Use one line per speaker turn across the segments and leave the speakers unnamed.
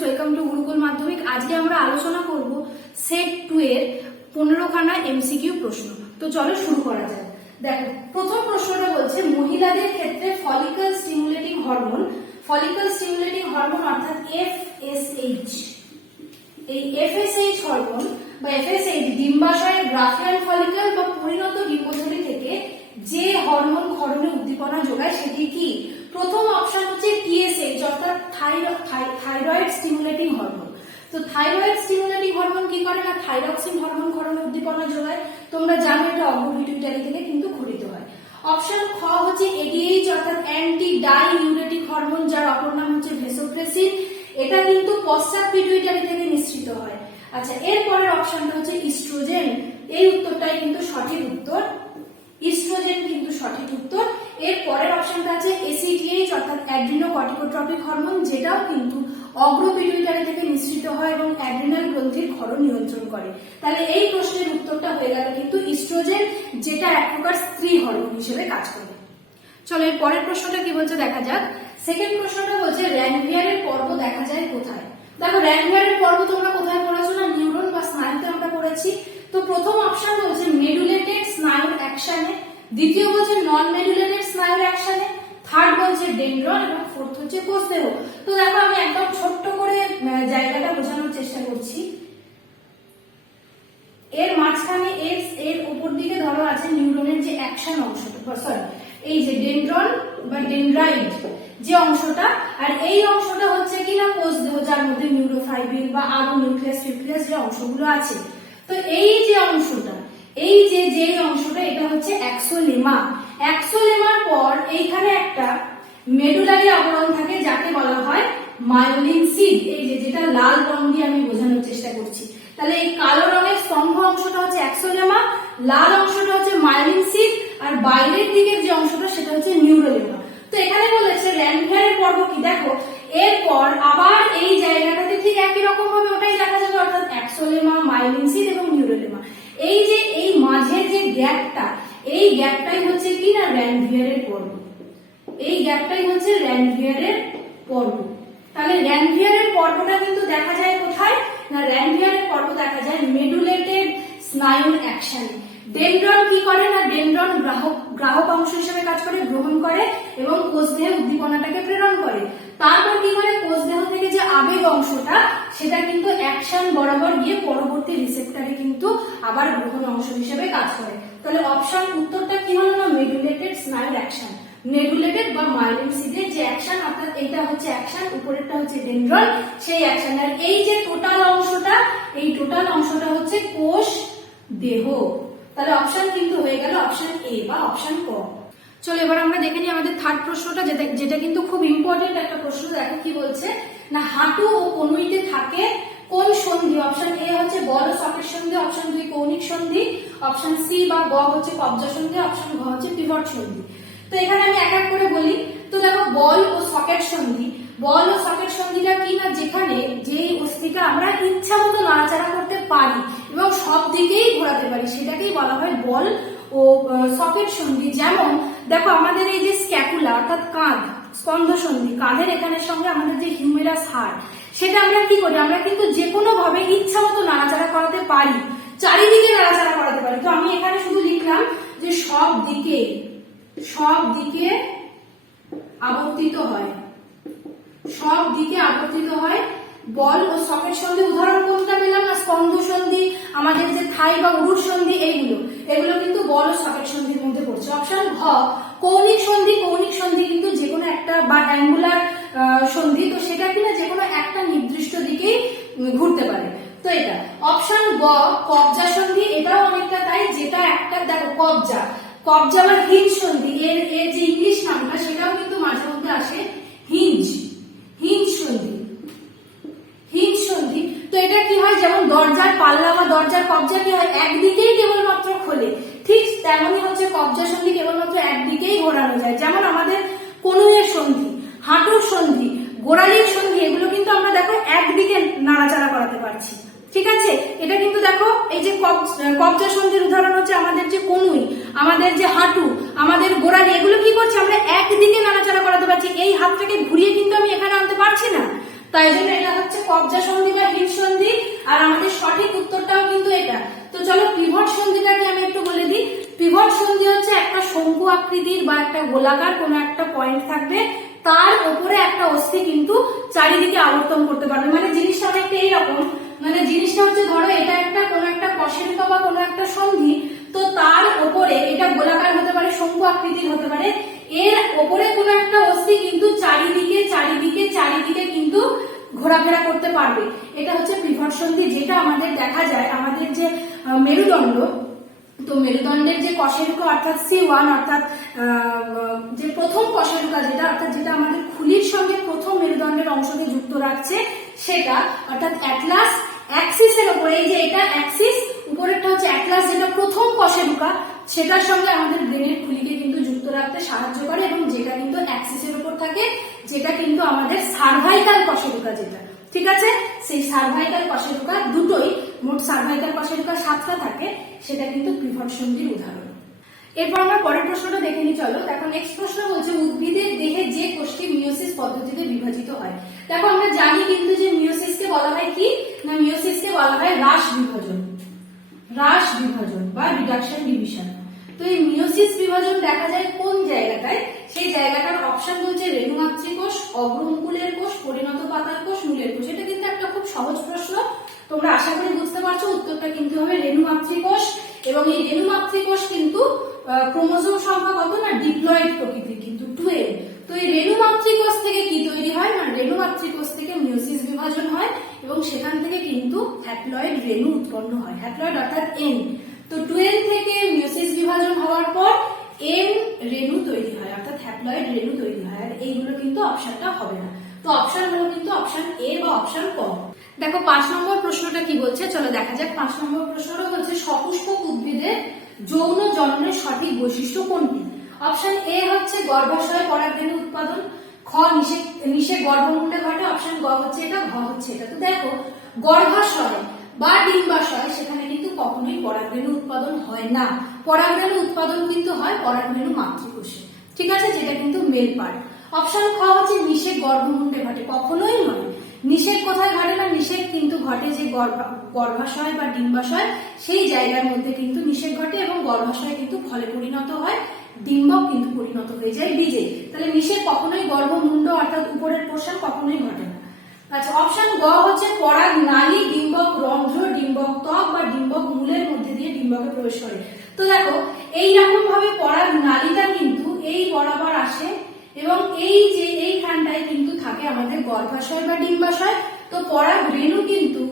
Welcome to Gurukul মাধ্যমিক আজকে আমরা আলোচনা করব সেট টু এর পনেরোখানা এমসিকিউ প্রশ্ন। তো চলো শুরু করা যাক। দেখো, প্রথম প্রশ্নটা বলছে, মহিলাদের ক্ষেত্রে follicle stimulating hormone follicle stimulating hormone অর্থাৎ এফএসএইচ এই এফএসএইচ হরমোন বা এফএসএইচ ডিম্বাশয়ের গ্রাফিয়ান ফলিকল বা পরিণত ডিম্বথলি থেকে যে হরমোন ক্ষরণে উদ্দীপনা যোগায় সেটি কি? প্রথম অপশন হচ্ছে টিএসএইচ অর্থাৎ থাইরয়েড স্টিমুলেটিং হরমোন তো থাইরয়েড স্টিমুলেটিং হরমোন কি করে? না থাইরক্সিন হরমোন ক্ষরণে উদ্দীপনা যোগায়। তোমরা জানো এটা অগ্রপিটুইটারি থেকে কিন্তু ঘটিত হয়। অপশন খ হচ্ছে এডিএইচ অর্থাৎ অ্যান্টি ডাই ইউরেটিক হরমোন যার অপর নাম হচ্ছে ভেসোপ্রেসিন এটা কিন্তু পশ্চাৎ পিটুইটারি থেকে নিঃসৃত হয়। আচ্ছা এরপরের অপশনটা হচ্ছে ইস্ট্রোজেন এই উত্তরটাই কিন্তু সঠিক উত্তর। ইস্ট্রোজেন কিন্তু সঠিক উত্তর। এর পরের অপশনটা আছে এসিটিএইচ অর্থাৎ অ্যাড্রিনোকর্টিকোট্রপিক হরমোন, যেটাও কিন্তু অগ্রপিটুইটারি থেকে নিঃসৃত হয় এবং অ্যাড্রিনাল গ্রন্থির ক্ষরণ নিয়ন্ত্রণ করে। তাহলে এই প্রশ্নের উত্তরটা হয়ে গেল কিন্তু ইস্ট্রোজেন, যেটা এক প্রকার স্ত্রী হরমোন হিসেবে কাজ করে। চলো এর পরের প্রশ্নটা কি বলছে দেখা যাক। সেকেন্ড প্রশ্নটা বলছে র্যানভিয়ারের পর্ব দেখা যায় কোথায়? দেখো র্যানভিয়ারের পর্ব তোমরা কোথায় পড়েছো না? নিউরন বা স্নায়ুতে আমরা পড়েছি। তো প্রথম অপশন বলছে মেডুলেটেড স্নায়ুর অ্যাকশনে, দ্বিতীয় বলছে নন মেডুলেটেড স্নায়ুর অ্যাকশনে থার্ড বলছে ডেন্ড্রন এবং ফোর্থ হচ্ছে কোষদেহ তো দেখো, আমি একদম ছোট্ট করে জায়গাটা বোঝানোর চেষ্টা করছি। এর মাঝখানে এর এর উপর দিকে ধরো আছে নিউরনের যে অ্যাকশন অংশটা সরি এই যে ডেন্ড্রন বা ডেন্ড্রাইট যে অংশটা, আর এই অংশটা হচ্ছে কি না কোষ দেহ, যার মধ্যে নিউরোফাইব্রিন বা আরও নিউক্লিয়াস নিউক্লিয়াস যে অংশগুলো আছে। তো এই যে অংশটা এই যে যে অংশটা, এটা হচ্ছে অ্যাক্সোলেমা অ্যাক্সোলেমার পর এইখানে একটা মেডুলারি আবরণ থাকে, যাকে বলা হয় মায়োলিন সিড। এই যে, যেটা লাল রং দিয়ে আমি বোঝানোর চেষ্টা করছি। তাহলে এই কালো রঙের স্তম্ভ অংশটা হচ্ছে অ্যাক্সোলেমা লাল অংশটা হচ্ছে মায়োলিন সিড, আর বাইরের দিকের যে অংশটা, সেটা হচ্ছে নিউরোলেমা। তো এখানে বলেছে র্যানভিয়ারের পর্ব কি? দেখো, এরপর আবার এই জায়গাটাতে ঠিক একই রকম ভাবে ওটাই দেখা যাবে, অর্থাৎ অ্যাক্সোলেমা মায়োলিন সিড এবং নিউরোলেমা। এই যে, এই মাঝের যে গ্যাপটা, এই গ্যাপটাই হচ্ছে কি না র্যানভিয়ারের পর্ব? এই গ্যাপটাই হচ্ছে র্যানভিয়ারের পর্ব। তাহলে র্যানভিয়ারের পর্বটা কিন্তু দেখা যায় কোথায়? না র্যানভিয়ারের পর্ব দেখা যায় মেডুলেটেড স্নায়ুর অ্যাকশনে ডেনড্রন কি করে না ডেনড্রন গ্রাহক গ্রাহক অংশ হিসেবে কাজ করে, গ্রহণ করে এবং কোষদেহে উদ্দীপনাটাকে প্রেরণ করে। তারপর কি করে? কোষদেহ থেকে যে আবেগ অংশটা, সেটা কিন্তু অ্যাকশন বরাবর গিয়ে পরবর্তী রিসেপ্টারে কিন্তু আবার গ্রহণ অংশ হিসেবে কাজ করে। তাহলে অপশন উত্তরটা কি হলো না? মেডুলেটেড স্নায়ুর অ্যাকশন নেডুলেটেড বা মাইলিন সিডের যে অ্যাকশন অর্থাৎ এইটা হচ্ছে অ্যাকশন উপরেরটা হচ্ছে ডেনড্রন সেই অ্যাকশন আর এই যে টোটাল অংশটা, এই টোটাল অংশটা হচ্ছে কোষ দেহ। তাহলে অপশন কিন্তু হয়ে গেল অপশন এ বা অপশন ক। চলো, এবার আমরা দেখে নিই আমাদের থার্ড প্রশ্নটা, যেটা যেটা কিন্তু খুব ইম্পর্টেন্ট একটা প্রশ্ন, দেখো কি বলছে। না, হাঁটু ও কনুইতে থাকে কোন সন্ধি? অপশন এ হচ্ছে বল ও সকেট সন্ধি অপশন দুই কৌণিক সন্ধি অপশন সি বা গ হচ্ছে কবজা সন্ধি অপশন ঘ হচ্ছে পিভট সন্ধি। তো এখানে আমি এক এক করে বলি। তো দেখো, বল ও সকেট সন্ধি বল ও সকেট সন্ধিটা কি না যেখানে যে অস্থিকা আমরা ইচ্ছা মতো নাড়াচাড়া করতে পারি এবং সব দিকেই ঘোরাতে পারি, সেটাকেই বলা হয় বল ও সকেট সন্ধি যেমন, দেখো আমাদের এই যে স্ক্যাপুলা অর্থাৎ কাঁধ, স্কন্ধ সন্ধি কাঁধের এখানের সঙ্গে আমাদের যে হিউমেরাস হাড় সেটা আমরা কি করি? আমরা কিন্তু যে কোনো ভাবে ইচ্ছা মতো নাড়াচাড়া করাতে পারি, চারিদিকে নাড়াচাড়া করাতে পারি। তো আমি এখানে শুধু লিখলাম যে সব দিকে সব দিকে আবর্তিত হয়। সব দিকে আবর্তিত হয়। বল ও সকেট সন্ধি, উদাহরণ কোনটা পেলাম না? স্কন্ধ সন্ধি, আমাদের যে থাই বা উরুর সন্ধি, এইগুলো। এগুলো কিন্তু বল ও সকেট সন্ধির মধ্যে পড়ছে। অপশন ঘ, কৌণিক সন্ধি। কৌণিক সন্ধি কিন্তু যে কোনো একটা বা অ্যাঙ্গুলার সন্ধি। তো সেটা কিনা যে কোনো একটা নির্দিষ্ট দিকেই ঘুরতে পারে। তো এটা। অপশন গ, কবজা সন্ধি। এটাও অনেকটা তাই, যেটা একটা, দেখো, কবজা। কবজা বা হিঞ্জ সন্ধি। এর এর যে ইংলিশ নামটা, সেটাও কিন্তু মাঝে মধ্যে আসে। হিঞ্জ হিঞ্জ সন্ধি হিঞ্জ সন্ধি তো এটা কি হয় যেমন দরজার পাল্লা বা দরজার কবজা কি হয়? একদিকেই কেবলমাত্র খোলে। ঠিক তেমনই হচ্ছে কবজা সন্ধি কেবলমাত্র একদিকেই ঘোরানো যায়। যেমন আমাদের কনুয়ের সন্ধি, হাঁটুর সন্ধি, গোড়ালির সন্ধি, এগুলো কিন্তু আমরা দেখো একদিকে নাড়াচাড়া করাতে পারছি। ঠিক আছে? এটা কিন্তু দেখো এই যে কব- কবজা সন্ধির উদাহরণ হচ্ছে আমাদের যে কনুই, আমাদের যে হাঁটু, আমাদের গোড়ালি, এগুলো কি করছে? আমরা একদিকে নাড়াচাড়া করাতে পারছি। এই হাতটাকে ঘুরিয়ে কিন্তু আমি এখানে আনতে পারছি না। তাই জন্য এটা হচ্ছে কবজা সন্ধি বা হিট সন্ধি, আর আমাদের সঠিক উত্তরটাও কিন্তু এটা। তো চলো পিভট সন্ধিটাকে আমি একটু বলে দিই। পিভট সন্ধি হচ্ছে একটা শঙ্কু আকৃতির বা একটা গোলাকার কোনো একটা পয়েন্ট থাকবে। তার উপরে একটা অস্থি কিন্তু চারিদিকে আবর্তন করতে পারবে। মানে জিনিসটা অনেকটা এইরকম। মানে জিনিসটা হচ্ছে, ধরো এটা একটা কোনো একটা কশেরুকা বা কোনো একটা সন্ধি, তো তার উপরে এটা গোলাকার হতে পারে, শঙ্কু আকৃতির হতে পারে। এর ওপরে কোনো একটা অস্থি কিন্তু চারিদিকে চারিদিকে চারিদিকে কিন্তু ঘোরাফেরা করতে পারবে। এটা হচ্ছে পিভট সন্ধি যেটা আমাদের দেখা যায়। আমাদের যে মেরুদণ্ড, তো মেরুদণ্ডের যে কশেরুকা অর্থাৎ সি ওয়ান, অর্থাৎ যে প্রথম কশেরুকা যেটা, অর্থাৎ যেটা আমাদের খুলির সঙ্গে প্রথম মেরুদণ্ডের অংশকে যুক্ত রাখছে, সেটা, অর্থাৎ অ্যাটলাস অ্যাক্সিসের উপরে এই যে এটা অ্যাক্সিস, উপরেরটা হচ্ছে অ্যাটলাস, যেটা প্রথম কশেরুকা, সেটার সঙ্গে আমাদের ব্রেনের খুলিকে রাখতে সাহায্য করে এবং যেটা কিন্তু অ্যাক্সিসের উপর থাকে, যেটা কিন্তু আমাদের সার্ভাইকাল কশেরুকা যেটা। ঠিক আছে? সেই সার্ভাইকাল কশেরুকা দুটোই, মোট সার্ভাইকাল কশেরুকা সাতটা থাকে, সেটা কিন্তু পিভট সন্ধির উদাহরণ। এরপর আমরা পরের প্রশ্নটা দেখে নিই, চলো। দেখো নেক্সট প্রশ্ন বলছে, উদ্ভিদের দেহে যে কোষটি মিওসিস পদ্ধতিতে বিভাজিত হয়। দেখো, আমরা জানি কিন্তু যে মিওসিসকে বলা হয় কি? না মিওসিসকে বলা হয় হ্রাস বিভাজন। হ্রাস বিভাজন বা রিডাকশন ডিভিশন তো এই মিওসিস বিভাজন দেখা যায় কোন জায়গাটায়? সেই জায়গাটার অপশন বলছে রেণুমাতৃ কোষ অগ্রমূলের কোষ, পরিণত পাতার কোষ, মূলের কোষ। এটা কিন্তু একটা খুব সহজ প্রশ্ন। তোমরা আশা করি বুঝতে পারছ, উত্তরটা কিন্তু হবে রেণুমাতৃ কোষ। এবং এই রেণুমাতৃ কোষ কিন্তু ক্রোমোজোম সংখ্যা কত না ডিপ্লয়েড প্রকৃতির কিন্তু টুয়েলভ। তো এই রেণুমাতৃ কোষ থেকে কি তৈরি হয়? না রেণুমাতৃ কোষ থেকে মিওসিস বিভাজন হয় এবং সেখান থেকে কিন্তু হ্যাপ্লয়েড রেণু উৎপন্ন হয়। হ্যাপ্লয়েড অর্থাৎ এন তো টুয়েলভ থেকে মিওসিস বিভাজন হওয়ার পর এম রেণু তৈরি হয়, অর্থাৎ হ্যাপ্লয়েড রেণু তৈরি হয়, আর এইগুলো কিন্তু অপশনটা হবে না। তো অপশন হলো কিন্তু অপশন এ বা অপশন ক। দেখো, পাঁচ নম্বর প্রশ্নটা কি বলছে? চলো দেখা যাক, পাঁচ নম্বর প্রশ্নটা বলছে, সপুষ্পক উদ্ভিদের যৌন জন্মের সঠিক বৈশিষ্ট্য কোনটি? অপশন এ হচ্ছে গর্ভাশয় পরাগরেণু উৎপাদন। খ নিষে নিষে গর্ভমুণ্ডে ঘটে। অপশন গ হচ্ছে এটা, ঘ হচ্ছে এটা। তো দেখো, গর্ভাশয় বা ডিম্বাশয় সেখানে কিন্তু কখনোই পরাগরেণু উৎপাদন হয় না। পরাগরেণু উৎপাদন কিন্তু হয় পরাগরেণু মাতৃকোষে। ঠিক আছে? যেটা কিন্তু মেল পার্ট। অপশন খ হচ্ছে নিষেক গর্ভমুণ্ডে ঘটে। কখনোই নয়। নিষেক কোথায় ঘটে না? নিষেক কিন্তু ঘটে যে গর্ভা- গর্ভাশয় বা ডিম্বাশয়, সেই জায়গার মধ্যে কিন্তু নিষেক ঘটে এবং গর্ভাশয় কিন্তু ফলে পরিণত হয়। ডিম্বক কিন্তু পরিণত হয়ে যায় বীজে। তাহলে নিষেক কখনোই গর্ভমুণ্ড অর্থাৎ উপরের পোষণ কখনোই ঘটে না। আচ্ছা অপশন গ হচ্ছে পরাগ নালী, ডিম্বক রন্ধ্র, ডিম্বক ত্বক বা ডিম্বক মূলের মধ্যে দিয়ে ডিম্বকে প্রবেশ করে। তো দেখো এই রকম ভাবে পরাগ নালীটা কিন্তু এই বরাবর আসে এবং এই যে এই এইখানটায় কিন্তু থাকে আমাদের গর্ভাশয় বা ডিম্বাশয়। তো পরাগ রেণু কিন্তু,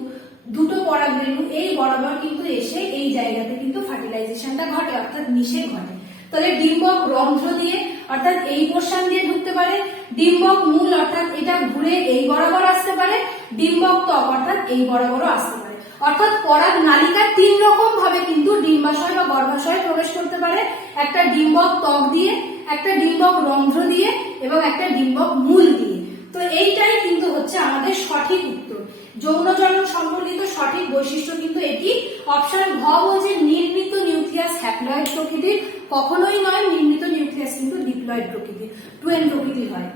দুটো পরাগ রেণু এই বরাবর কিন্তু এসে এই জায়গাতে কিন্তু ফার্টিলাইজেশনটা ঘটে, অর্থাৎ নিষেধ ঘটে। তাহলে ডিম্বক রন্ধ্র দিয়ে, অর্থাৎ এই পোর্শন দিয়ে ঢুকতে পারে। ডিম্বক মূল, অর্থাৎ এটা ঘুরে এই বরাবর আসতে পারে। ডিম্বক ত্বক, অর্থাৎ এই বরাবরও আসতে পারে। অর্থাৎ পরাগ নালিকা তিন রকম ভাবে কিন্তু ডিম্বাশয় বা গর্ভাশয়ে প্রবেশ করতে পারে। একটা ডিম্বক ত্বক দিয়ে, একটা ডিম্বক রন্ধ্র দিয়ে এবং একটা ডিম্বক মূল দিয়ে। তো এইটাই কিন্তু হচ্ছে আমাদের সঠিক উত্তর। যৌন জন্ম সম্পর্কিত সঠিক বৈশিষ্ট্য কিন্তু এটি। অপশন ঘ বলছে নির্মিত নিউক্লিয়াস হ্যাপ্লয়েড প্রকৃতির। কখনোই নয়, নির্মিত নিউক্লিয়াস কিন্তু ডিপ্লয়েড প্রকৃতির টুয়েন প্রকৃতির হয়।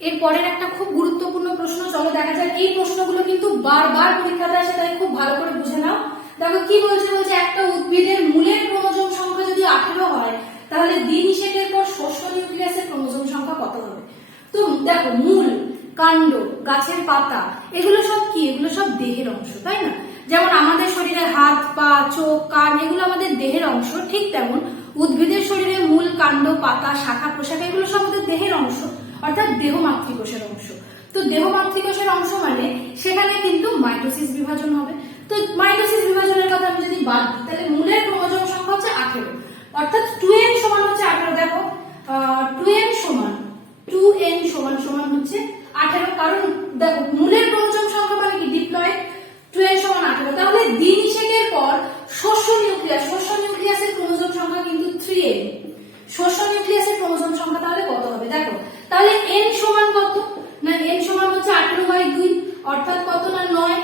এর পরের একটা খুব গুরুত্বপূর্ণ প্রশ্ন, চলো দেখা যাক, এই প্রশ্নগুলো কিন্তু বারবার পরীক্ষাতে আসে, তাই খুব ভালো করে বুঝে নাও। দেখো, কি বলছে? বলছে, একটা উদ্ভিদের মূলের ক্রোমোজোম সংখ্যা যদি আঠেরো হয়, তাহলে দিন নিষেকের পর শস্য নিউক্লিয়াসের ক্রোমোজোম সংখ্যা কত হবে? তো দেখো, মূল, কাণ্ড, গাছের পাতা, এগুলো সব কি? এগুলো সব দেহের অংশ, তাই না? যেমন আমাদের শরীরে হাত, পা, চোখ, কান, এগুলো আমাদের দেহের অংশ, ঠিক তেমন উদ্ভিদের শরীরে মূল কাণ্ড, পাতা, শাখা প্রশাখা এগুলো সব আমাদের দেহের অংশ, অর্থাৎ দেহ মাতৃকোষের অংশ। তো দেহ মাতৃকোষের অংশ মানে সেখানে কিন্তু মাইটোসিস বিভাজন হবে। তো মাইটোসিস বিভাজনের কথা আমি যদি বাদ দিই, তাহলে মূলের ক্রোমোজোম সংখ্যা হচ্ছে আঠেরো। অর্থাৎ টু এন সমান হচ্ছে আঠেরো, দেখো। টু এন সমান, টু এন সমান সমান হচ্ছে আঠেরো। কারণ, দেখো, মূলের ক্রোমোজোম সংখ্যা মানে কি? ডিপ্লয়েড টু সমান আঠেরো পর শস্য নিউক্লিয়াস, শস্য নিউক্লিয়াসের ক্রোমোজোম সংখ্যা কিন্তু থ্রি এন শস্য নিউক্লিয়াসের ক্রোমোজোম সংখ্যা তাহলে কত হবে? দেখো, তাহলে এন সমান কত? না এন সমান হচ্ছে আঠেরো বাই দুই, অর্থাৎ কত না নয়?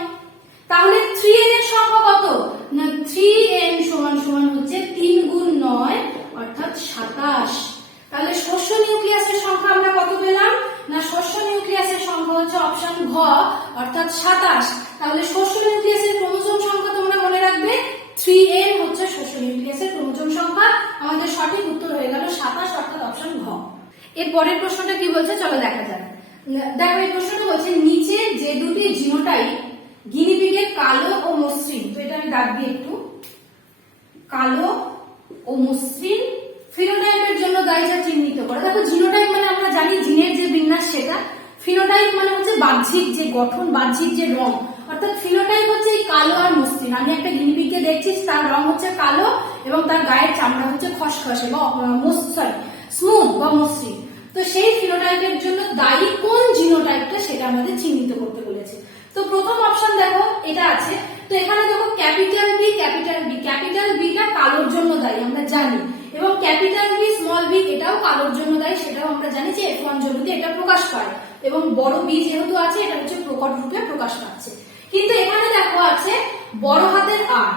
তাহলে থ্রি এন এর সংখ্যা কত না থ্রি এন সমান সমান হচ্ছে তিন গুণ নয় অর্থাৎ সাতাশ তাহলে শস্য নিউক্লিয়াসের সংখ্যা আমরা কত পেলাম না শস্য নিউক্লিয়াসের সংখ্যা হচ্ছে অপশন ঘ অর্থাৎ সাতাশ। তাহলে ষষ্ঠ নিউক্লিয়াসের ক্রোমোজোম সংখ্যা তোমরা মনে রাখবে? থ্রি এন হচ্ছে ষষ্ঠ নিউক্লিয়াসের ক্রোমোজোম সংখ্যা। আমাদের সঠিক উত্তর হয়ে গেল সাতাশ, অর্থাৎ অপশন ঘ। এর পরের প্রশ্নটা কি বলছে? চলো দেখা যাক। দেখো, এই প্রশ্নটা বলছে, নিচে যে দুটি জিনোটাইপ গিনিপিগের কালো ও মসৃণ, তো এটা আমি দাগ দিই একটু। কালো ও মসৃণ, ফিনোটাইপের জন্য দায়ী চিহ্নিত করে। দেখো, জিনোটাইপ মানে আমরা জানি, জিনের যে বিন্যাস সেটা। ফিনোটাইপ মানে হচ্ছে বাহ্যিক যে গঠন, বাহ্যিক যে রং। অর্থাৎ ফিনোটাইপ হচ্ছে এই কালো আর মসৃণ। আমি একটা গিনিপিগকে দেখছি, তার রং হচ্ছে কালো এবং তার গায়ের চামড়া হচ্ছে খসখসে বা সরি স্মুথ বা মসৃণ। তো সেই ফিনোটাইপের জন্য দায়ী কোন জিনোটাইপটা সেটা আমাদের চিহ্নিত করতে বলেছে। তো প্রথম অপশন দেখো, এটা আছে। তো এখানে দেখো capital B capital B capital beta কালোর জন্য দায়ী, আমরা জানি। এবং ক্যাপিটাল বি স্মল বি এটাও কালোর জন্য দায়ী, সেটাও আমরা জানি যে এফ জমিতে এটা প্রকাশ পায়। এবং বড় বি যেহেতু আছে, এটা হচ্ছে প্রকট রূপে প্রকাশ পাচ্ছে। কিন্তু এখানে দেখো আছে বড় হাতের আর,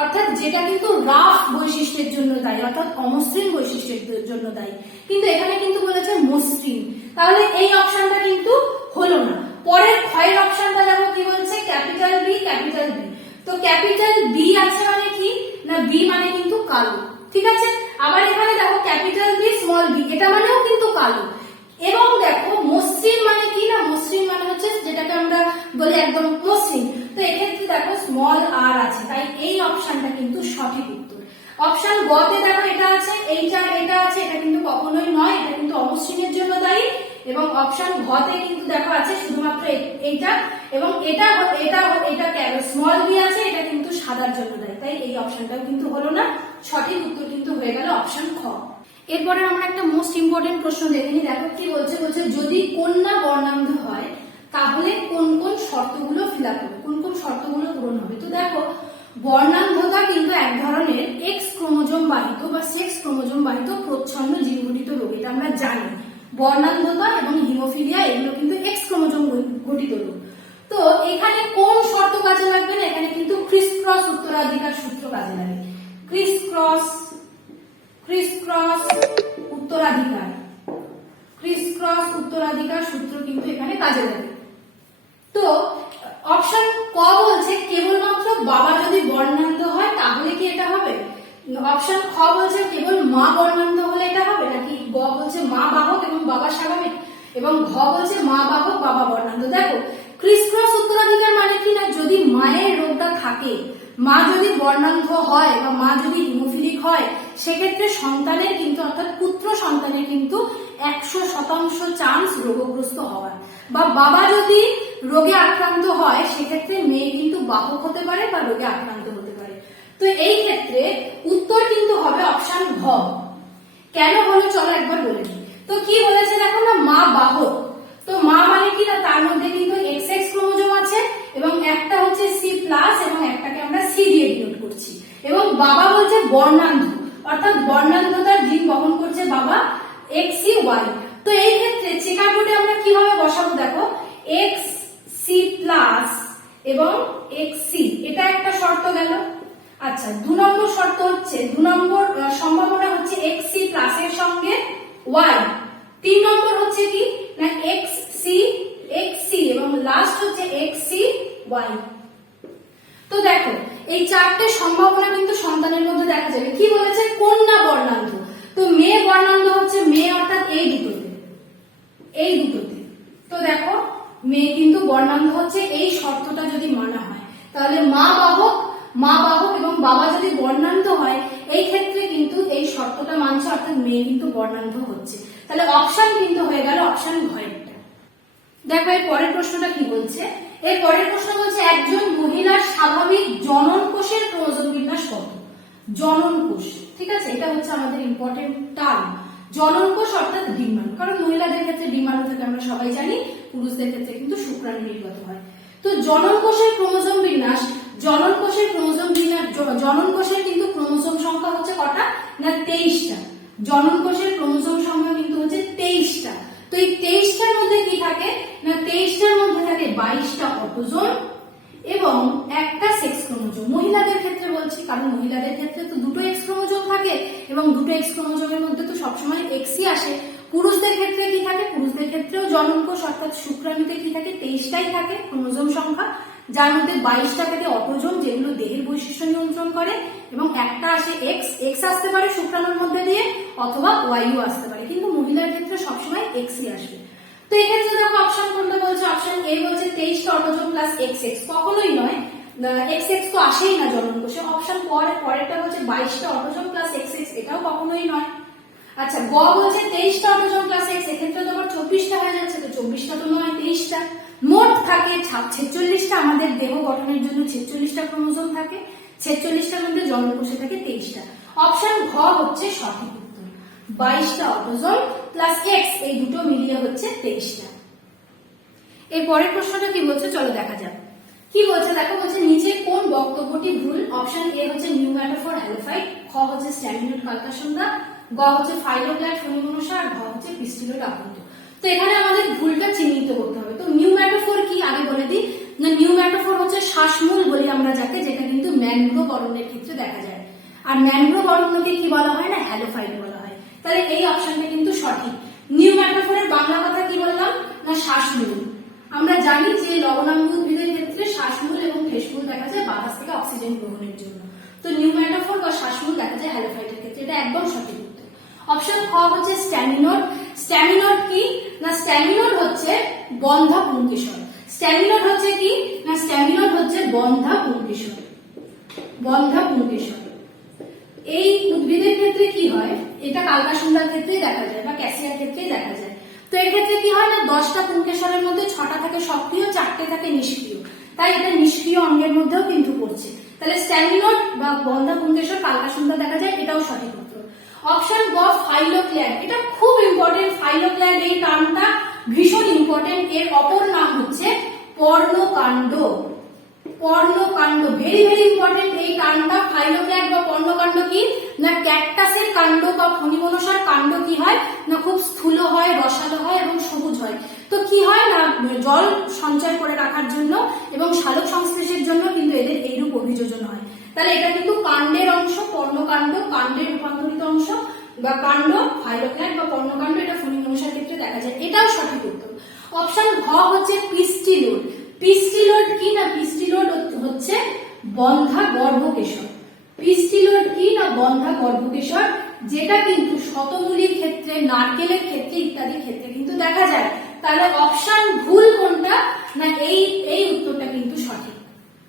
অর্থাৎ যেটা কিন্তু রাফ বৈশিষ্ট্যের জন্য দায়ী, অর্থাৎ অমসৃণ বৈশিষ্ট্যের জন্য দায়ী। কিন্তু এখানে কিন্তু বলেছে মসৃণ। তাহলে এই অপশনটা কিন্তু হলো না। পরের ক্ষয়ের অপশনটা দেখো কি বলছে? Capital B capital B. তো ক্যাপিটাল বি আছে মানে কি? না, বি মানে কিন্তু কালো। ঠিক আছে? আবার এখানে দেখো ক্যাপিটাল বি, স্মল বি। এটা মানেও কিন্তু কালো। এবং দেখো মসৃণ মানে কি না? মসৃণ মানে হচ্ছে যেটাকে আমরা বলি একদম মসৃণ। তো এক্ষেত্রে দেখো স্মল আর আছে, তাই এই অপশনটা কিন্তু সঠিক উত্তর। অপশন গতে দেখো এটা আছে, এইটা, এটা আছে, এটা কিন্তু কখনোই নয়, এটা কিন্তু অমসৃণের জন্য দায়ী। এবং অপশন ঘতে কিন্তু দেখো আছে শুধুমাত্র এইটা। এবং এটা এটা এটা স্মল বি আছে, এটা কিন্তু সাদার জন্য দায়ী। তাই এই অপশনটাও কিন্তু হলো না। সঠিক উত্তর কিন্তু হয়ে গেল অপশন খ। এরপরে আমরা একটা মোস্ট ইম্পর্টেন্ট প্রশ্ন দেখে নিই। দেখো কি বলছে? বলছে যদি কন্যা বর্ণান্ধ হয়, তাহলে কোন কোন শর্তগুলো ফিল আপ হবে? কোন কোন শর্তগুলো পূরণ হবে? তো দেখো, বর্ণান্ধতা কিন্তু এক ধরনের এক্স ক্রোমোজোম বাহিত বা সেক্স ক্রোমোজোম বাহিত প্রচ্ছন্ন জীবঘটিত রোগ, এটা আমরা জানি। বর্ণান্ধতা এবং হিমোফিলিয়া, এগুলো কিন্তু এক্স ক্রোমোজোম গঠিত রোগ। তো এখানে কোন শর্ত কাজে লাগবে না? এখানে কিন্তু ক্রিস ক্রস উত্তরাধিকার সূত্র কাজে লাগে। ক্রিস ক্রস ক্রিস ক্রস উত্তরাধিকার। ক্রিস ক্রস উত্তরাধিকার সূত্র কিন্তু এখানে কাজে লাগে। তো অপশন ক বলছে, কেবলমাত্র বাবা যদি বর্ণান্ধ হয়, তাহলে কি এটা হবে? অপশন খ বলছে, কেবল মা বর্ণান্ত হলে এটা হবে? নাকি গ বলছে, মা বাহক এবং বাবা স্বাভাবিক? এবং ঘ বলছে, মা বাহক, বাবা বর্ণান্ত দেখো ক্রিস ক্রস উত্তরাধিকার মানে কি না? যদি মায়ের রোগটা থাকে, মা যদি বর্ণান্ধ হয় বা মা যদি হয়, সেক্ষেত্রে সন্তানের কিন্তু, অর্থাৎ পুত্র সন্তানের কিন্তু একশো শতাংশ চান্স রোগগ্রস্ত হওয়ার। বা বাবা যদি রোগে আক্রান্ত হয়, সেক্ষেত্রে মেয়ে কিন্তু বাহক হতে পারে বা রোগে আক্রান্ত হতে পারে। তো এই ক্ষেত্রে উত্তর কিন্তু হবে অপশন ঘ। কেন হলো চলো একবার বলে তো কি বলেছে দেখো না, মা বাহক। তো মা মানে কি? না, তার মধ্যে কিন্তু এক্স এক্স ক্রোমোজোম আছে এবং একটা হচ্ছে সি প্লাস এবং একটাকে আমরা সি দিয়ে ডিনোট করছি। এবং বাবা বলছে বর্ণান্ধ। অর্থাৎ বর্ণান্ধতার জিন বহন করছে বাবা এক্স সি ওয়াই তো এই ক্ষেত্রে চেকার বোর্ডে আমরা কীভাবে বসাবো দেখো? এক্স সি প্লাস এবং এক্স সি এটা একটা শর্ত গেল। আচ্ছা দু নম্বর শর্ত হচ্ছে, দু নম্বর সম্ভাবনা হচ্ছে এক্স সি প্লাস এর সঙ্গে ওয়াই। তিন নম্বর হচ্ছে কি? না এক্স সি এক্স সি এবং লাস্ট হচ্ছে এক্স সি ওয়াই এই চারটে সম্ভাবনা কিন্তু সন্তানের মধ্যে দেখা যাবে। কি বলেছে? কন্যা বর্ণান্ধ। তো মেয়ে বর্ণান্ধ হচ্ছে মেয়ে অর্থাৎ এই দুটোতে। এই দুটোতে। তো দেখো, মেয়ে কিন্তু বর্ণান্ধ হচ্ছে, এই শর্তটা যদি মানা হয়। তাহলে মা বাহক মা বাহক এবং বাবা যদি বর্ণান্ধ হয়, এই ক্ষেত্রে কিন্তু এই শর্তটা মানছে, অর্থাৎ মেয়ে কিন্তু বর্ণান্ধ হচ্ছে। তাহলে অপশন কিন্তু হয়ে গেল অপশন ঘয়েরটা দেখো, এর পরের প্রশ্নটা কি বলছে? এর পরের প্রশ্ন বলছে, একজন মহিলার স্বাভাবিক জনন কোষের ক্রোমোজোম বিন্যাস কত? জনন কোষ ঠিক আছে? এটা হচ্ছে আমাদের ইম্পর্টেন্ট টার্ম জনন কোষ অর্থাৎ ডিম্বাণু কারণ মহিলাদের ক্ষেত্রে ডিম্বাণু থেকে, আমরা সবাই জানি, পুরুষদের ক্ষেত্রে কিন্তু শুক্রাণু নির্গত হয়। তো জনন কোষের ক্রোমোজোম বিন্যাস জনন কোষের ক্রোমোজোম বিন্যাস জনন কোষের কিন্তু ক্রোমোজোম সংখ্যা হচ্ছে কটা? না, তেইশটা। জনন কোষের ক্রোমোজোম সংখ্যা কিন্তু হচ্ছে তেইশটা। তো এই তেইশটার মধ্যে কি থাকে? না, তেইশটার মধ্যে থাকে বাইশটা অটোজোম এবং একটা সেক্স ক্রোমোজোম মহিলাদের ক্ষেত্রে বলছি, কারণ মহিলাদের ক্ষেত্রে তো দুটো এক্স ক্রোমোজোম থাকে এবং দুটো এক্স ক্রোমোজোমের মধ্যে তো সবসময় এক্সই আসে। পুরুষদের ক্ষেত্রে কি থাকে? পুরুষদের ক্ষেত্রেও জননকোষ অর্থাৎ শুক্রাণুতে কি থাকে? তেইশটাই থাকে ক্রোমোজোম সংখ্যা, যার মধ্যে বাইশটা থাকে অটোজোম যেগুলো দেহের বৈশিষ্ট্য নিয়ন্ত্রণ করে এবং একটা আসে এক্স এক্স আসতে পারে শুক্রাণুর মধ্যে দিয়ে অথবা ওয়াইও আসতে পারে। কিন্তু মহিলার ক্ষেত্রে সবসময় এক্সই আসবে তো এক্ষেত্রে দেখো অপশন কোনটা অপশন এ বলছে তেইশটা অটোজোম প্লাস কখনোই নয়। এক্স তো আসেই না জন্মকোষে অপশন পরে, পরেরটা হচ্ছে বাইশটা অটোজোম প্লাস এক্স এটাও কখনোই নয়। আচ্ছা গ বলছে তেইশটা অটোজোম প্লাস এক্স এক্ষেত্রে তো আবার চব্বিশটা হয়ে যাচ্ছে, তো তো নয় মোট থাকে ছেচল্লিশটা আমাদের দেহ গঠনের জন্য ছেচল্লিশটা ক্রোমোজোম থাকে। ছেচল্লিশটার মধ্যে জন্মকোষে থাকে তেইশটা। অপশন ঘ হচ্ছে সঠিক উত্তর। বাইশটা অটোজোম প্লাস এক্স এই দুটো মিলিয়ে হচ্ছে তেইশটা। এর পরের প্রশ্নটা কি বলছে? চলো দেখা যাক। কি বলছে? দেখো, বলছে, নিচে কোন বক্তব্যটি ভুল? অপশন এ হচ্ছে নিউ নিউম্যাটোফোর হ্যালোফাইট খ হচ্ছে স্ট্যামিনোট কালকাসন্ধ্যা গ হচ্ছে ফাইলোপ্ল্যাট ফণিমনসা আর ঘ হচ্ছে পিস্টিলোট আকুন্ত তো এখানে আমাদের ভুলটা চিহ্নিত করতে হবে। তো নিউ নিউম্যাটোফোর কি? আগে বলে দিই না নিউ নিউম্যাটোফোর হচ্ছে শ্বাসমূল বলি আমরা যাকে, যেটা কিন্তু ম্যানগ্রোভ অরণ্যের ক্ষেত্রে দেখা যায়। আর ম্যানগ্রোভ অরণ্যকে কি বলা হয় না? হ্যালোফাইট বলা হয়। তাহলে এই অপশনটা কিন্তু সঠিক। নিউ নিউম্যাটোফোরের বাংলা কথা কি বললাম? না, শ্বাসমূল। আমরা জানি যে লবণাঙ্গ উদ্ভিদের ক্ষেত্রে শ্বাসমূল এবং ফেসমূল দেখা যায় বাতাস থেকে অক্সিজেন গ্রহণের জন্য। তো নিউম্যাটোফোর বা শ্বাসমূল দেখা যায় হ্যালোফাইটের ক্ষেত্রে। এটা একদম সঠিক অপশন খ হচ্ছে স্ট্যামিনোড স্ট্যামিনোড কি? না স্ট্যামিনোড হচ্ছে বন্ধা পুংকেশর স্ট্যামিনোড হচ্ছে কি? না স্ট্যামিনোড হচ্ছে বন্ধা পুংকেশর বন্ধা পুংকেশর এই উদ্ভিদের ক্ষেত্রে কি হয়? এটা কালকাসুন্দার ক্ষেত্রেই দেখা যায় বা ক্যাসিয়ার ক্ষেত্রেই দেখা যায়। তো এক্ষেত্রে কি হয় না, দশটা পুঙ্কেশ্বরের মধ্যে ছটা থাকে সক্রিয়, চারটে থাকে নিষ্ক্রিয়। তাই এটা নিষ্ক্রিয় অঙ্গের মধ্যেও কিন্তু পড়ছে তাহলে স্ট্যামিনোড বা বন্ধা পুঙ্কেশ্বর পালকা সুন্দর দেখা যায়, এটাও সঠিক উত্তর। অপশন গ ফাইলোক্ল্যাড। এটা খুব ইম্পর্টেন্ট ফাইলোক্ল্যাড এই টার্মটা ভীষণ ইম্পর্টেন্ট এর অপর নাম হচ্ছে পর্ণকাণ্ড। পর্ণকাণ্ড ভেরি ভেরি ইম্পর্টেন্ট এই কাণ্ডটা ফাইলোক্ল্যাড বা পর্ণকাণ্ড কি? না ক্যাকটাসের কাণ্ড বা ফণিমনসার কাণ্ড কি হয়? না খুব স্থূল হয়, রসালো হয় এবং সবুজ হয়। তো কি হয় না, জল সঞ্চয় করে রাখার জন্য এবং সালোক সংশ্লেষের জন্য কিন্তু এদের এইরূপ অভিযোজন হয়। তাহলে এটা কিন্তু কাণ্ডের অংশ, পর্ণকাণ্ড কাণ্ডের রূপান্তরিত অংশ বা কাণ্ড ফাইলোক্ল্যাড বা পর্ণকাণ্ড, এটা ফণিমনসার ক্ষেত্রে দেখা যায়। এটাও সঠিক উত্তর। অপশন ঘ হচ্ছে পিস্টিলোড পিস্টিলোড কি না পিস্টিলোড হচ্ছে বন্ধা গর্ভকেশর? পিস্টিলোড কি না বন্ধা গর্ভকেশর? যেটা কিন্তু শতমূলির ক্ষেত্রে, নারকেলের ক্ষেত্রে ইত্যাদি ক্ষেত্রে কিন্তু দেখা যায়। তাহলে অপশন ভুল কোনটা? না এই এই উত্তরটা কিন্তু সঠিক।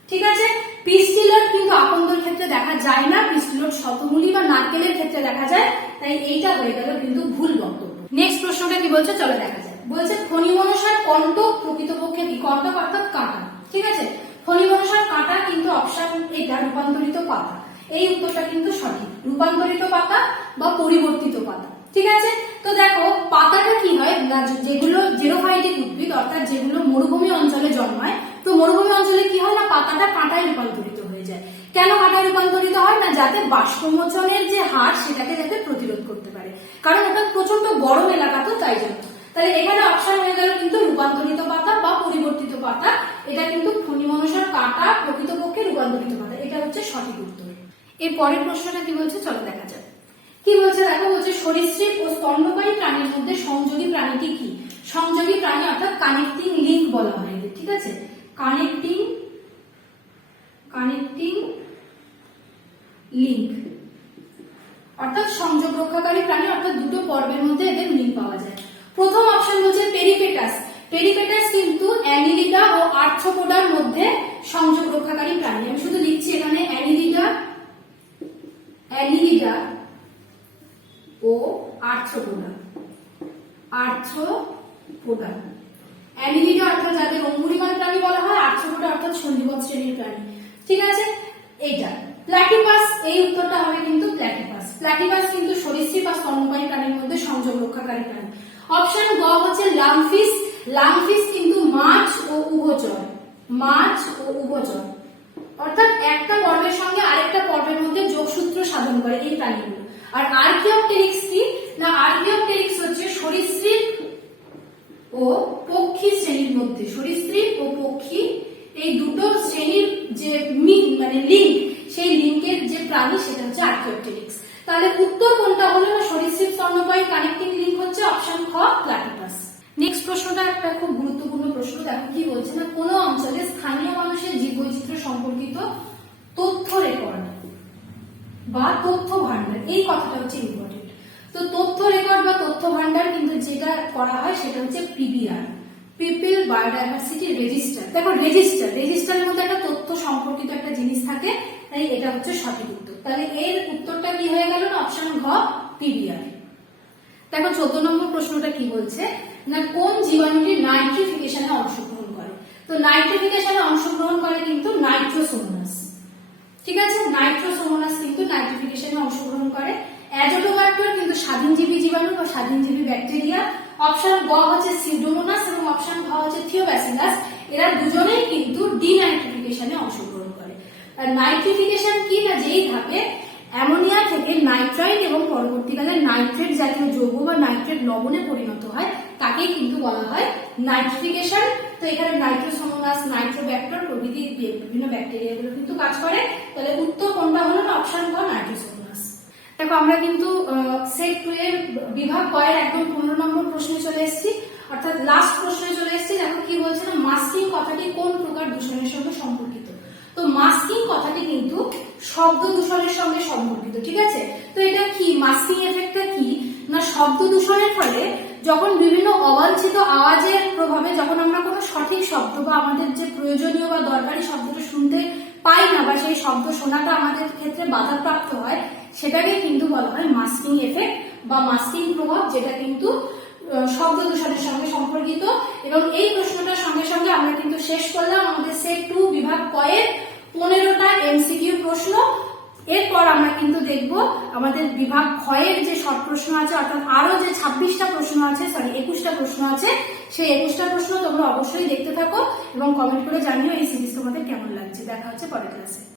ঠিক আছে? পিস্টিলোড কিন্তু আকন্দর ক্ষেত্রে দেখা যায় না। পিস্টিলোড শতমূলি বা নারকেলের ক্ষেত্রে দেখা যায়। তাই এইটা হয়ে গেল কিন্তু ভুল বক্তব্য। নেক্সট প্রশ্নটা কি বলছে? চলো দেখা যায় বলছে ফণিমনসার কণ্টক প্রকৃতপক্ষে কি কণ্টক অর্থাৎ কাঁটা। ঠিক আছে? ফণিমনসার কাঁটা কিন্তু অপশন এটা রূপান্তরিত পাতা। এই উত্তরটা কিন্তু সঠিক। রূপান্তরিত পাতা বা পরিবর্তিত পাতা। ঠিক আছে? তো দেখো, পাতাটা কি হয়? যেগুলো জেরোফাইটিক উদ্ভিদ, অর্থাৎ যেগুলো মরুভূমি অঞ্চলে জন্মায়, তো মরুভূমি অঞ্চলে কি হয়? না, পাতাটা কাঁটায় রূপান্তরিত হয়ে যায়। কেন কাঁটায় রূপান্তরিত হয়? না, যাতে বাষ্পমোচনের যে হার, সেটাকে যাতে প্রতিরোধ করতে পারে। কারণ ওটা প্রচণ্ড গরম এলাকা তো, তাই জন্য। তাহলে এখানে অপশন হয়ে গেল কিন্তু রূপান্তরিত পাতা বা পরিবর্তিত পাতা। এটা কিন্তু ফণিমনসার কাঁটা প্রকৃতপক্ষে রূপান্তরিত পাতা। এটা হচ্ছে সঠিক উত্তর। এর পরের প্রশ্নটা কি বলছে? চলো দেখা যাক। কি বলছে? দেখো বলছে সরীসৃপ ও স্তন্যপায়ী প্রাণীর মধ্যে সংযোগী প্রাণীটি কি? সংযোগী প্রাণী অর্থাৎ কানেক্টিং লিঙ্ক বলা হয় এদের, ঠিক আছে? Connecting connecting link. অর্থাৎ সংযোগ রক্ষাকারী প্রাণী অর্থাৎ দুটো পর্বের মধ্যে এদের মিল পাওয়া যায়। প্রথম অপশন বলছে পেরিপেটাস পেরিপেটাস কিন্তু অ্যানিলিডা ও আর্থ্রোপোডার মধ্যে সংযোগ রক্ষাকারী প্রাণী। আমি শুধু লিখছি এখানে অ্যানিলিডা অ্যানিলিডা ও আর্থ্রোপোডা আর্থ্রোপোডা অ্যানিলিডা অর্থাৎ যাদের অঙ্গুরিমান প্রাণী বলা হয় আর্থ্রোপোডা অর্থাৎ সন্ধিবৎ শ্রেণির প্রাণী। ঠিক আছে? এইটা। প্ল্যাটিপাস এই উত্তরটা হবে কিন্তু প্ল্যাটিপাস প্ল্যাটিপাস কিন্তু সরীসৃপ বা স্তন্যপায়ী প্রাণীর মধ্যে সংযোগ রক্ষাকারী প্রাণী। অপশন গ হচ্ছে লামফিস লামফিস কিন্তু মাছ ও উভচর। মাছ ও উভচর। অর্থাৎ একটা পর্বের সঙ্গে আরেকটা পর্বের মধ্যে যোগসূত্র সাধন করে এই প্রাণীগুলো। আর আর্কিওপটেরিক্স কি? না আর্কিওপটেরিক্স হচ্ছে সরীসৃপ ও পক্ষী শ্রেণির মধ্যে। সরীসৃপ ও পক্ষী, এই দুটো শ্রেণির যে মানে লিঙ্ক সেই লিঙ্কের যে প্রাণী, সেটা হচ্ছে আর্কিওপটেরিক্স তাহলে উত্তর কোনটা হলো না সরীসৃপ স্তন্যপায়ী কানেক্টিং লিঙ্ক হচ্ছে অপশন খ প্লাটিপাস নেক্সট প্রশ্নটা একটা খুব গুরুত্বপূর্ণ প্রশ্ন। দেখো কি বলছে না, কোন অঞ্চলে স্থানীয় মানুষের জীববৈচিত্র্য সম্পর্কিত তথ্য রেকর্ড বা তথ্য ভান্ডার এই কথাটা হচ্ছে ইম্পর্টেন্ট তো তথ্য রেকর্ড বা তথ্য ভান্ডার কিন্তু যেটা করা হয় সেটা হচ্ছে পিবিআর পিপল বায়োডাইভার্সিটি রেজিস্টার দেখো রেজিস্টার রেজিস্টারের মধ্যে একটা তথ্য সম্পর্কিত একটা জিনিস থাকে, তাই এটা হচ্ছে সঠিক তাহলে এর উত্তরটা কি হয়ে গেল না? অপশন ঘ পিবিআর দেখো, চোদ্দ নম্বর প্রশ্নটা কি বলছে? না, কোন জীবাণুটি নাইট্রিফিকেশনে অংশগ্রহণ করে? তো নাইট্রিফিকেশনে অংশগ্রহণ করে কিন্তু নাইট্রোসোমোনাস ঠিক আছে? নাইট্রোসোমোনাস কিন্তু নাইট্রিফিকেশনে অংশগ্রহণ করে। অ্যাজোটোব্যাক্টর কিন্তু স্বাধীনজীবী জীবাণু বা স্বাধীনজীবী ব্যাকটেরিয়া অপশন গ হচ্ছে সিউডোমোনাস এবং অপশন ঘ হচ্ছে থিওব্যাসিলাস এরা দুজনেই কিন্তু ডিনাইট্রিফিকেশনে অংশগ্রহণ করে। নাইট্রিফিকেশন কি না যেই ধাপে অ্যামোনিয়া থেকে নাইট্রাইট এবং পরবর্তীকালে নাইট্রেট জাতীয় যৌগ বা নাইট্রেট লবণে পরিণত হয়, তাকেই কিন্তু বলা হয় নাইট্রিফিকেশন তো এখানে নাইট্রোসোমোনাস নাইট্রোব্যাক্টর প্রভৃতি বিভিন্ন ব্যাকটেরিয়াগুলো কিন্তু কাজ করে। তাহলে উত্তর কোনটা হলো না? অপশন ক নাইট্রোসোমোনাস দেখো, আমরা কিন্তু সেট টু এর বিভাগ কয়ের একদম পনেরো নম্বর প্রশ্নে চলে এসেছি। অর্থাৎ লাস্ট প্রশ্নে চলে এসেছি। দেখো, কি বলছে না? মাস্কিং কথাটি কোন প্রকার দূষণের সঙ্গে সম্পর্কিত? তো মাস্কিং কথাটি কিন্তু শব্দ দূষণের সঙ্গে সম্পর্কিত, ঠিক আছে? তো এটা কি? মাস্কিং এফেক্টটা কি? না, শব্দ দূষণের ফলে যখন বিভিন্ন অবাঞ্ছিত আওয়াজের প্রভাবে যখন আমরা কোনো সঠিক শব্দ বা আমাদের যে প্রয়োজনীয় বা দরকারি শব্দটা শুনতে পাই না বা সেই শব্দ শোনাটা আমাদের ক্ষেত্রে বাধাপ্রাপ্ত হয়, সেটাকে কিন্তু বলা হয় মাস্কিং এফেক্ট বা মাস্কিং প্রভাব, যেটা কিন্তু শব্দ দূষণের সঙ্গে সম্পর্কিত এবং এই প্রশ্নটার সঙ্গে সঙ্গে আমরা কিন্তু শেষ করলাম আমাদের সেট টু বিভাগ কয়ের পনেরোটা এমসিকিউ প্রশ্ন। এরপর আমরা কিন্তু দেখব আমাদের বিভাগ ক্ষয়ের যে শর্ট প্রশ্ন আছে, অর্থাৎ আরও যে ছাব্বিশটা প্রশ্ন আছে সরি একুশটা প্রশ্ন আছে, সেই একুশটা প্রশ্ন তোমরা অবশ্যই দেখতে থাকো এবং কমেন্ট করে জানিও এই সিরিজ তোমাদের কেমন লাগছে। দেখা হচ্ছে পরের ক্লাসে